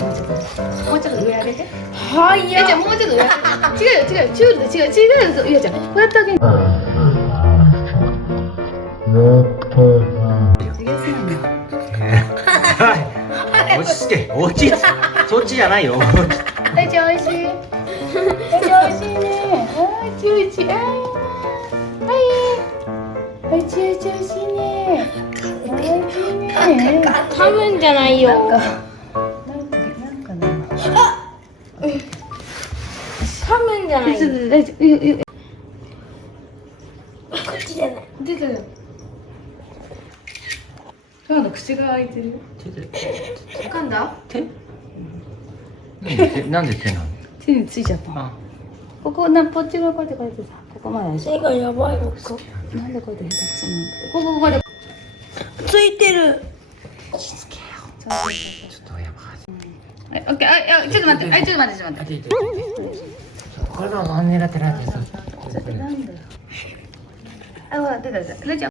もうちょっと上上げて。はい、じゃあもうちょっと上。違うよ違うよチュールで違う違うよゆあちゃん。こうやってあげる。落ち着け、落ち着け。そっちじゃないよ。大ちゃんおいしい。大ちゃんおいしいね。あーちゅうち。はい。ちゅうちゅうおいしいね。おいしいね。噛むんじゃないよ。なんかな。噛むんじゃないよ。大ちゃん。口じゃない。出てる。今の口が開いてる。噛んだ？手？なんで手なの？手についちゃった。あ、ここなこっちがこうやってこうやってさ、ここまで。手がやばいのか。なんでこうやって下手くそなの？ここで。ついてる。ちょっとやばい。はい、オッケー。あ、ちょっと待って。ちょっと待って。これの狙ってないです。なんだよ。あ、ほら出た。大ちゃん。